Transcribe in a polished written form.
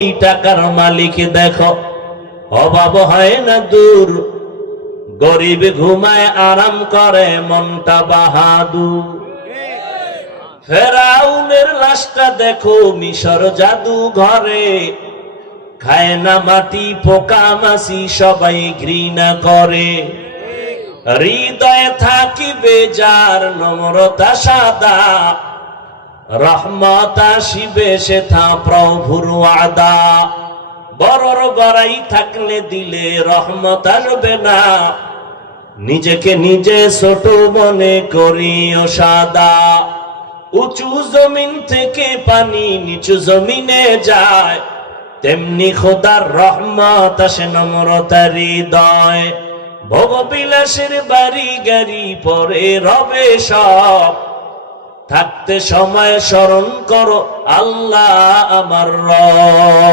টাকার মালিক দেখো, অভাব হয় না দূর, গরিব ঘুমায় আরাম করে মনটা বাহাদুর। ফেরাউনের লাশটা দেখো মিশর জাদু ঘরে, খায় না মাটি পোকা মাছি সবাই ঘৃণা করে। হৃদয়ে থাকিবে যার নম্রতা সাদা, রহমত আসিবে সেথা প্রভুর ওয়াদা। বড়র বড়াই থাকলে দিলে রহমত আসবে না, নিজেকে নিজে ছোট মনে করিও সাদা। উঁচু জমিন থেকে পানি নিচু জমিনে যায়, তেমনি খোদার রহমত আসে নম্রতার হৃদয়। ভোগবিলাসের বাড়ি গাড়ি পরে রবে সব, থাকতে সময় স্মরণ করো আল্লাহ আমার রব।